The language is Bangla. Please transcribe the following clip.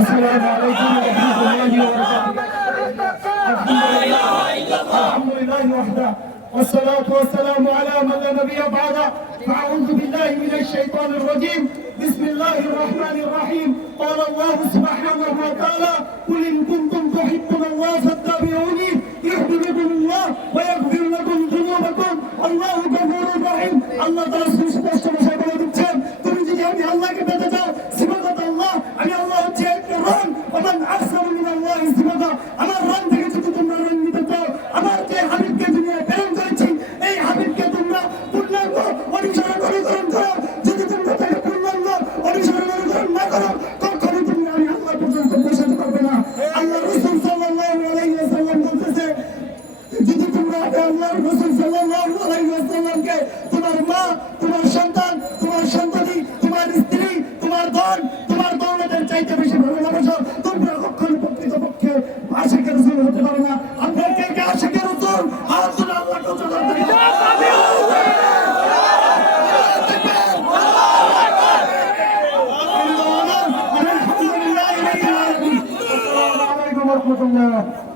السلام عليكم ورحمة الله وبركاته. لا إله إلا الله الحمد لله وحده. والصلاة والسلام على من لا نبي بعده فأعوذ بالله من الشيطان الرجيم. بسم الله الرحمن الرحيم. قال الله سبحانه وتعالى قل إن كنتم تحبون الله فاتبعوني يحببكم الله ويغفر لكم ذنوبكم. الله غفور رحيم. الله تعالى আমার রং থেকে যদি তোমরা রং চাও, আমার যে হাবিবকে দুনিয়ায় প্রেরণ করেছি, এই হাবিবকে তোমরা পূর্ণাঙ্গ অনুসরণ অনুকরণ করো। যদি তোমরা তাকে পূর্ণাঙ্গ অনুসরণ অনুকরণ না করো, কখনো তুমি আমি আল্লাহ পর্যন্ত পৌঁছাতে পারবে না। আল্লাহ রসুল সাল্লাল্লাহু আলাইহি বলতেছে, যদি তোমরা আল্লাহর রাসূল সাল্লাল্লাহু আলাইহি তোমার মা, তোমার সন্তান, তোমার সন্ততি, তোমার স্ত্রী, তোমার ধন, তোমার দৌলতের চাইতে বেশি ভালোবাসো আল্লাহকে উচ্চারণ